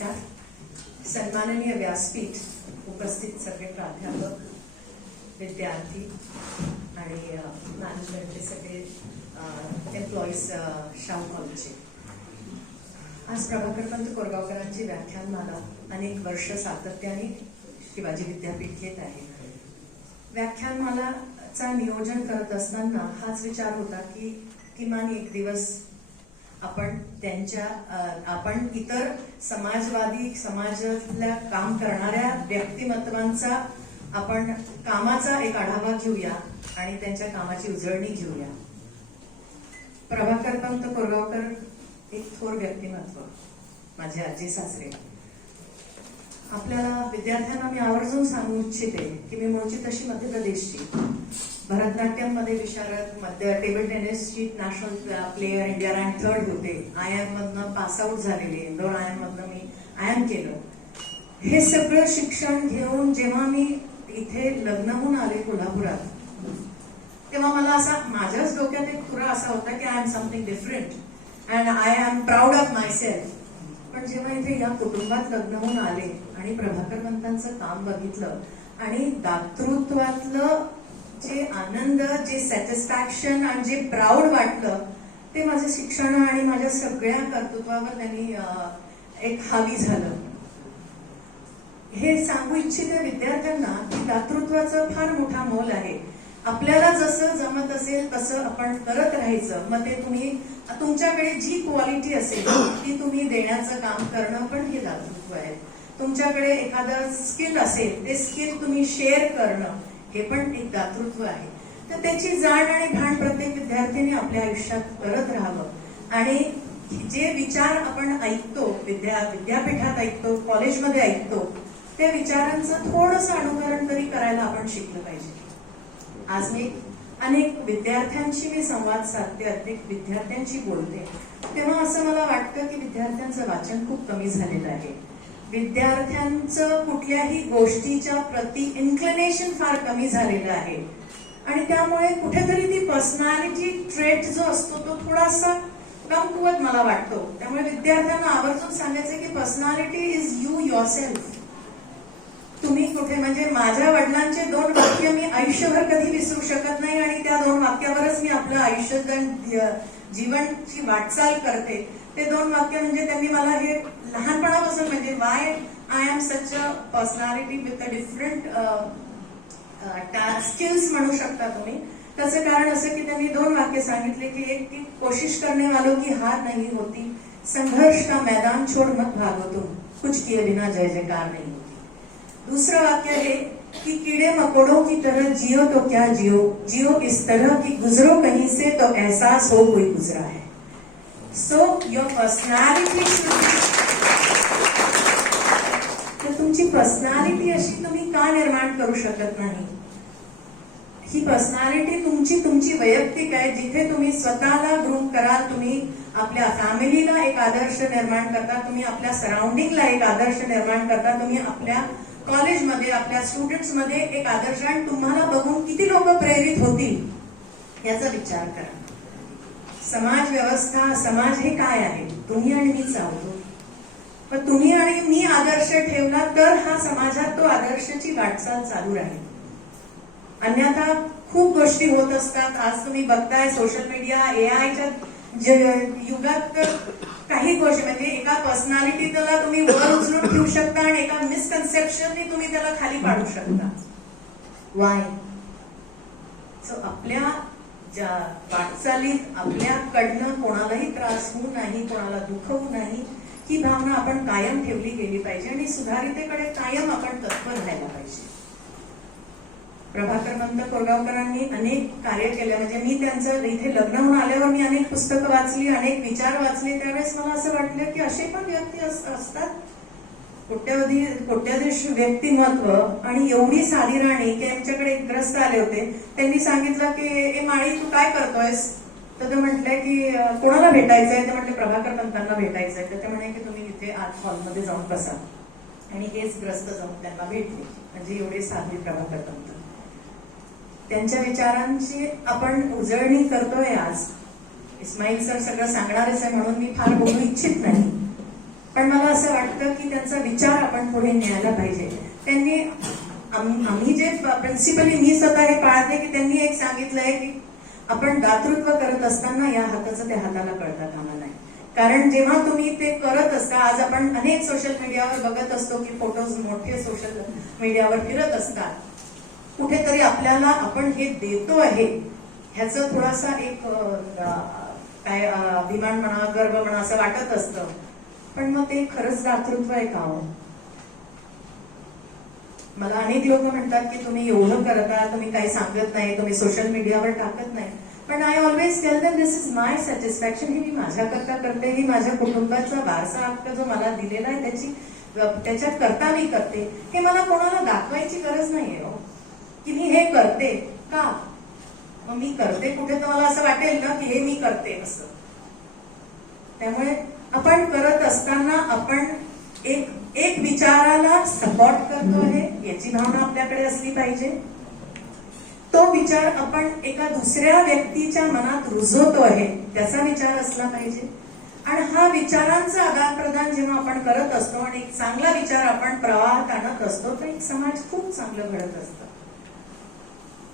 नमस्कार. सन्माननीय व्यासपीठ, उपस्थित सगळे प्राध्यापक, विद्यार्थी आणि मॅनेजमेंटचे सगळे एम्प्लॉईज शाहू कॉलेजचे. आज प्रभाकरपंत कोरगावकरांची व्याख्यानमाला अनेक वर्ष सातत्याने शिवाजी विद्यापीठ घेत आहे. व्याख्यानमालाचा नियोजन करत असताना हाच विचार होता की किमान एक दिवस आपण इतर समाजवादी समाजातल्या काम करणाऱ्या व्यक्तिमत्वांचा आपण कामाचा एक आढावा घेऊया आणि त्यांच्या कामाची उजळणी घेऊया. प्रभाकरपंत कोरगावकर एक थोर व्यक्तिमत्व, माझे आजी सासरे. आपल्याला विद्यार्थ्यांना मी आवर्जून सांगू इच्छिते की मी मूळची तशी मध्य प्रदेशची, भरतनाट्यम मध्ये विशारद, टेबल टेनिसची national player, India rank 3rd होते. IIM मधनं पास आउट झालेले, इंदोर IIM मधनं मी IIM केलं. हे सगळं शिक्षण घेऊन जेव्हा मी इथे लग्न होऊन आले कोल्हापुरात, तेव्हा मला असा माझ्याच डोक्यात एक खुरा असा होता की I am something different and I am proud of my self. पण जेव्हा इथे या कुटुंबात लग्न होऊन आले आणि प्रभाकरपंतांचं काम बघितलं आणि दातृत्वातलं जे आनंद, जे सॅटिस्फॅक्शन आणि जे प्राऊड वाटलं, ते माझं शिक्षण आणि माझ्या सगळ्या कर्तृत्वावर त्यांनी एक हावी झालं. हे सांगू इच्छिते विद्यार्थ्यांना की दातृत्वाचं फार मोठा मोल आहे. आपल्याला जसं जमत असेल तसं आपण करत राहायचं. मग ते तुम्ही तुमच्याकडे जी क्वालिटी असेल ती तुम्ही देण्याचं काम करणं पण हे दातृत्व आहे. तुमच्याकडे एखादं स्किल असेल ते स्किल तुम्ही शेअर करणं हे पण एक दातृत्व आहे. तर त्याची जाण आणि भान प्रत्येक विद्यार्थ्यांनी आपल्या आयुष्यात करत राहावं. आणि जे विचार आपण ऐकतो, विद्यापीठात ऐकतो, कॉलेजमध्ये ऐकतो, त्या विचारांचं थोडंसं अनुकरण तरी करायला आपण शिकलं पाहिजे. आज मी अनेक विद्यार्थ्यांशी मी संवाद साधते, अनेक विद्यार्थ्यांशी बोलते, तेव्हा असं मला वाटतं की विद्यार्थ्यांचं वाचन खूप कमी झालेलं आहे. विद्यार्थ्यांचं कुठल्याही गोष्टीच्या प्रती इन्क्लिनेशन फार कमी झालेलं आहे आणि त्यामुळे कुठेतरी ती पर्सनॅलिटी ट्रेट जो असतो तो थोडासा कमकुवत मला वाटतो. त्यामुळे विद्यार्थ्यांना आवर्जून सांगायचं की पर्सनॅलिटी इज यू योरसेल्फ. तुम्ही कुठे, म्हणजे माझ्या वडिलांचे 2 वाक्य मी आयुष्यभर कधी विसरू शकत नाही आणि त्या 2 वाक्यावरच मी आपलं आयुष्य जीवनची वाटचाल करते. ते 2 वाक्य म्हणजे त्यांनी मला हे लहानपणापासून, म्हणजे Y I am such a personality with a different skills म्हणू शकता तुम्ही. त्याचं कारण असं की त्यांनी 2 वाक्य सांगितले की एक की कोशिश करने वालों की हार नहीं होती, संघर्ष का मैदान छोड़ मत भागो तुम, कुछ किए बिना जय जयकार नहीं होती. दूसरा वाक्य है कि कीड़े मकोड़ों की तरह जियो तो क्या जियो, जियो इस तरह कि गुजरो कहीं से तो एहसास हो कोई गुजरा है. सो योर पर्सनॅलिटी, तर तुमची पर्सनॅलिटी अशी तुम्ही का निर्माण करू शकत नाही? ही पर्सनॅलिटी तुमची वैयक्तिक आहे. जिथे तुम्ही स्वतःला ग्रूम कराल, तुम्ही आपल्या फॅमिलीला एक आदर्श निर्माण करता, तुम्ही आपल्या सराउंडिंगला एक आदर्श निर्माण करता, तुम्ही आपल्या कॉलेजमध्ये आपल्या स्टुडंट्समध्ये एक आदर्श, आणि तुम्हाला बघून किती लोक प्रेरित होतील याचा विचार करा. समाज व्यवस्था, समाज हे काय आहे? तुम्ही आणि मीच आहोत. पण तुम्ही आणि मी आदर्श ठेवला तर हा समाजात तो आदर्शाची वाटचाल चालू राहील. अन्यथा खूप गोष्टी होत असतात. आज तुम्ही बघताय सोशल मीडिया, AIच्या युगात तर काही गोष्टी, म्हणजे एका पर्सनॅलिटीला तुम्ही वर उचलून ठेवू शकता आणि एका मिसकन्सेप्शनने तुम्ही त्याला खाली पाडू शकता. वाय? सो आपल्या ज्या वाटचालीत आपल्याकडनं कोणालाही त्रास होऊ नाही, कोणाला दुखवू नाही, ही भावना आपण कायम ठेवली गेली पाहिजे आणि सुधारितेकडे कायम आपण तत्पर राहायला पाहिजे. प्रभाकरपंत कोरगावकरांनी अनेक कार्य केले. म्हणजे मी त्यांचं इथे लग्न होऊन आल्यावर मी अनेक पुस्तकं वाचली, अनेक विचार वाचले. त्यावेळेस मला असं वाटलं की असे पण व्यक्ती असतात, कोट्याधीश व्यक्तिमत्व, आणि एवढी साधी राणी की यांच्याकडे एक ग्रस्त आले होते. त्यांनी सांगितलं की ए माळी तू काय करतोयस? तर ते म्हटलंय की कोणाला भेटायचंय? ते म्हटले प्रभाकरपंतांना भेटायचंय. तर ते म्हणे की तुम्ही इथे आत हॉलमध्ये जाऊन बसा. आणि हेच ग्रस्त जाऊन त्यांना भेटले. म्हणजे एवढे साधे प्रभाकरपंत. त्यांच्या विचारांची आपण उजळणी करतोय आज. इस्माईल सर सगळं सांगणारच आहे म्हणून मी फार बोलू इच्छित नाही, पण मला असं वाटतं की त्यांचा विचार आपण पुढे न्यायला पाहिजे. त्यांनी आम्ही जे प्रिन्सिपली मी स्वतः हे पाळते की त्यांनी एक सांगितलंय की आपण दातृत्व करत असताना या हाताचं त्या हाताला कळता कामा नाही. कारण जेव्हा तुम्ही ते करत असता, आज आपण अनेक सोशल मीडियावर बघत असतो की फोटोज मोठे सोशल मीडियावर फिरत असतात, कुठेतरी आपल्याला आपण हे देतो आहे ह्याचं थोडासा एक काय अभिमान म्हणा, गर्व म्हणा असं वाटत असतं. पण मग ते खरंच दातृत्व आहे का हो? मला अनेक लोक म्हणतात की तुम्ही एवढं करता, तुम्ही काही सांगत नाही, तुम्ही सोशल मीडियावर टाकत नाही. पण I always tell them this is my satisfaction. ही मी माझ्याकरता करते, ही माझ्या कुटुंबाचा वारसा हक्क जो मला दिलेला आहे त्याच्यात करता मी करते. हे मला कोणाला दाखवायची गरज नाहीये हो की मी हे करते. का मग मी करते कुठे तर मला असं वाटेल ना की हे मी करते असं. त्यामुळे आपण करत असताना आपण एक विचाराला सपोर्ट करतो आहे याची भावना आपल्याकडे असली पाहिजे. तो विचार आपण एका दुसऱ्या व्यक्तीच्या मनात रुजवतो आहे त्याचा विचार असला पाहिजे. आणि हा विचारांचा आदान प्रदान जेव्हा आपण करत असतो आणि एक चांगला विचार आपण प्रवाहात आणत असतो तर एक समाज खूप चांगलं घडत असतं.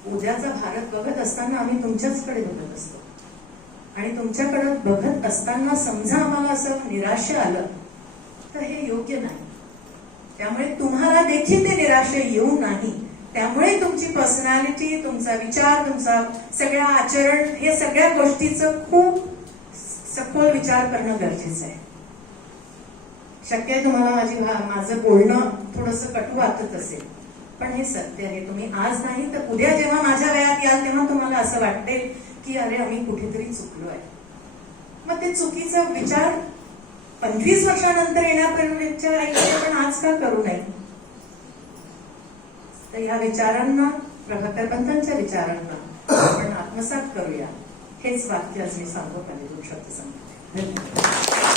उद्याचा भारत बघत असताना आम्ही तुमच्याचकडे बघत असतो आणि तुमच्याकडे बघत असताना समजा आम्हाला असं निराशा आलं तर हे योग्य नाही. त्यामुळे तुम्हाला देखील ते निराशा येऊ नाही. त्यामुळे तुमची पर्सनॅलिटी, तुमचा विचार, तुमचा सगळं आचरण हे सगळ्या गोष्टीचं खूप सखोल विचार करणं गरजेचं आहे. शक्य आहे तुम्हाला माझं बोलणं थोडंसं कटू वाटत असेल पण हे सत्य आहे. तुम्ही आज नाही तर उद्या जेव्हा माझ्या वयात याल तेव्हा तुम्हाला असं वाटेल की अरे आम्ही कुठेतरी चुकलो आहे. मग ते चुकीचा विचार 25 वर्षानंतर येण्यापर्यंतच्या आपण आज का करू नये? तर या विचारांना, प्रभाकर पंतांच्या विचारांना आपण आत्मसात करूया हेच वाक्य आज मी सांगतो आणि दोन शब्द सांगते. धन्यवाद.